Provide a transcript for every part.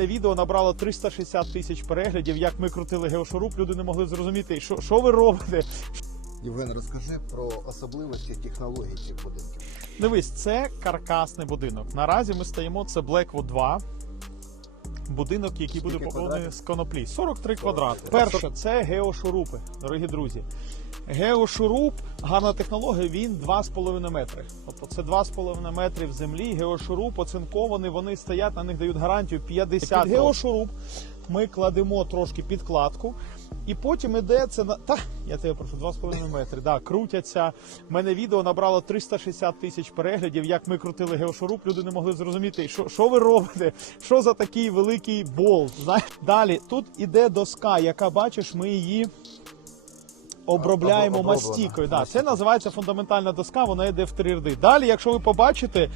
мене відео набрало 360 тисяч переглядів, як ми крутили геошуруп. Люди не могли зрозуміти, що, що ви робите. Євген, розкажи про особливості технологій цих будинків. Дивись, це каркасний будинок. Наразі ми стоїмо. Це Blackwood 2. Будинок, який буде квадратів? з коноплі. 43 квадрати. 43. Перше, це геошурупи, дорогі друзі. Геошуруп, гарна технологія, він 2,5 метри. Тобто це 2,5 метри в землі. Геошуруп оцинкований, вони стоять, на них дають гарантію 50. років. геошуруп ми кладемо трошки підкладку. І потім іде це на. Та, я тебе прошу, 2,5 метри. Да, крутяться. У мене відео набрало 360 тисяч переглядів, як ми крутили геошуруп. Люди не могли зрозуміти, що, що ви робите, що за такий великий болт. Знаєш? Далі тут іде доска, яка бачиш, ми її. Обробляємо мастікою. Да, це називається фундаментальна доска, вона йде в три ряди. Далі, якщо ви побачите,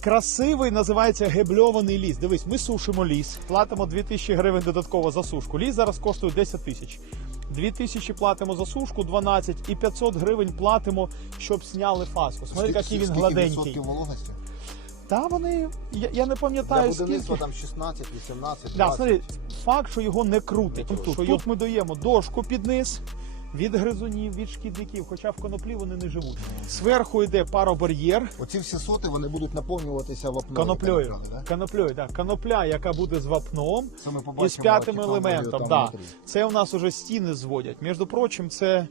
красивий називається гебльований ліс. Дивись, ми сушимо ліс, платимо 2000 гривень додатково за сушку. Ліс зараз коштує 10 тисяч. 2000 платимо за сушку, 12 і 500 гривень платимо, щоб зняли фаску. Смотри, який він гладенький. вологості? Та вони, я, я не Для пам'ятаю будівництва скільки. там 16, 18, 20. Да, смотри, факт, що його не крутить. Не крутить. Тут, тут ми даємо дошку під низ. Від гризунів, від шкідників, хоча в коноплі вони не живуть. Зверху йде паробар'єр Оці всі соти вони будуть наповнюватися вапною. коноплею. так да? Коноплею, да. Конопля, яка буде з вапном Це ми і з п'ятим технологію елементом. там Да. внутрі. Це у нас уже стіни зводять. Між прочим, це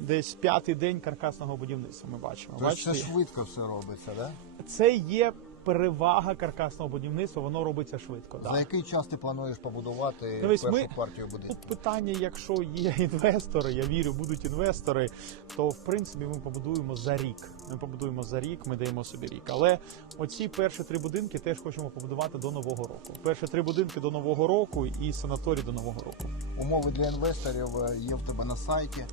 десь п'ятий день каркасного будівництва. Ми бачимо. Тобто це Бачите? швидко все робиться, да? Це є перевага каркасного будівництва, воно робиться швидко. За Да. який час ти плануєш побудувати Дивись, першу ми- партію будинків? Тут питання, якщо є інвестори, я вірю, будуть інвестори, то в принципі ми побудуємо за рік. Ми побудуємо за рік, ми даємо собі рік. Але оці перші три будинки теж хочемо побудувати до нового року. Перші три будинки до нового року і санаторій до нового року. Умови для інвесторів е, є в тебе на сайті.